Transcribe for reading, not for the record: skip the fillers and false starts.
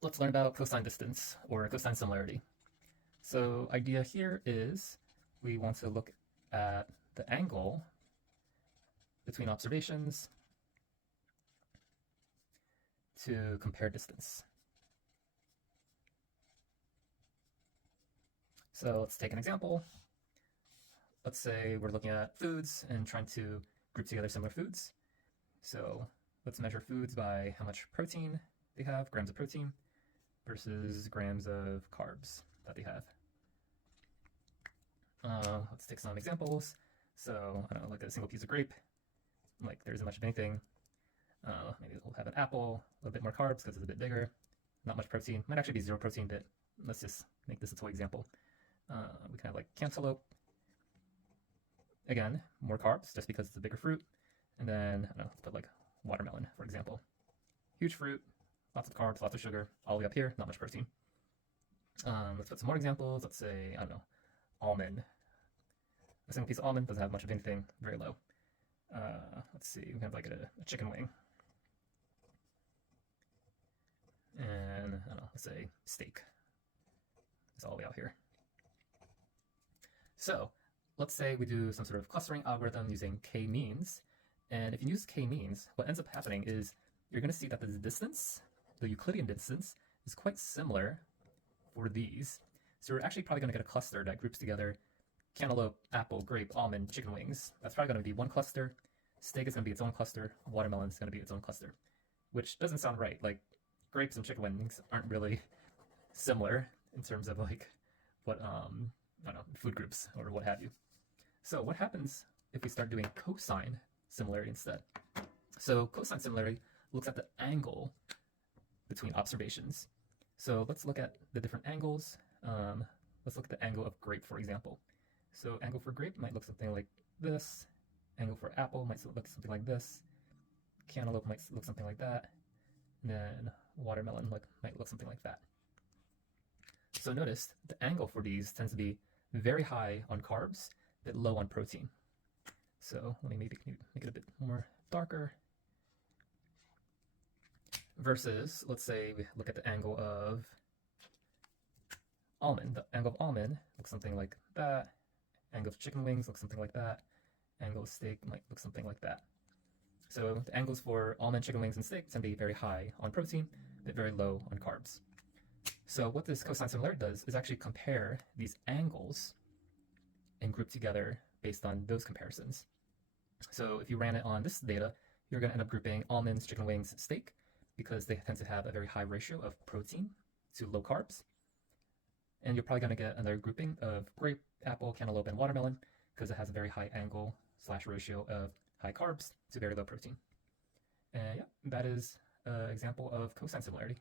Let's learn about cosine distance or cosine similarity. So idea here is we want to look at the angle between observations to compare distance. So let's take an example. Let's say we're looking at foods and trying to group together similar foods. So let's measure foods by how much protein they have, grams of protein, versus grams of carbs that they have. Let's take some examples. So I don't know, like a single piece of grape, like there isn't much of anything. Maybe we'll have an apple, a little bit more carbs because it's a bit bigger. Not much protein. Might actually be zero protein, but let's just make this a toy example. We can have like cantaloupe. Again, more carbs just because it's a bigger fruit. And then, I don't know, let's put like watermelon, for example. Huge fruit, lots of carbs, lots of sugar, all the way up here, not much protein. Let's put some more examples. Let's say, I don't know, almond. A single piece of almond doesn't have much of anything, very low. Let's see, we have like a chicken wing. And I don't know, let's say steak. It's all the way out here. So let's say we do some sort of clustering algorithm using k-means. And if you use k-means, what ends up happening is you're going to see that the distance, the Euclidean distance, is quite similar for these. So we're actually probably going to get a cluster that groups together cantaloupe, apple, grape, almond, chicken wings. That's probably going to be one cluster. Steak is going to be its own cluster. Watermelon is going to be its own cluster, which doesn't sound right. Like grapes and chicken wings aren't really similar in terms of like what I don't know, food groups or what have you. So what happens if we start doing cosine similarity instead? So cosine similarity looks at the angle between observations. So let's look at the different angles. Let's look at the angle of grape, for example. So angle for grape might look something like this. Angle for apple might look something like this. Cantaloupe might look something like that. And then watermelon might look something like that. So notice the angle for these tends to be very high on carbs, but low on protein. So let me maybe make it a bit more darker. Versus, let's say we look at the angle of almond. The angle of almond looks something like that. Angle of chicken wings looks something like that. Angle of steak might look something like that. So the angles for almond, chicken wings, and steak tend to be very high on protein, but very low on carbs. So what this cosine similarity does is actually compare these angles and group together based on those comparisons. So if you ran it on this data, you're going to end up grouping almonds, chicken wings, steak, because they tend to have a very high ratio of protein to low carbs. And you're probably going to get another grouping of grape, apple, cantaloupe, and watermelon because it has a very high angle / ratio of high carbs to very low protein. And yeah, that is an example of cosine similarity.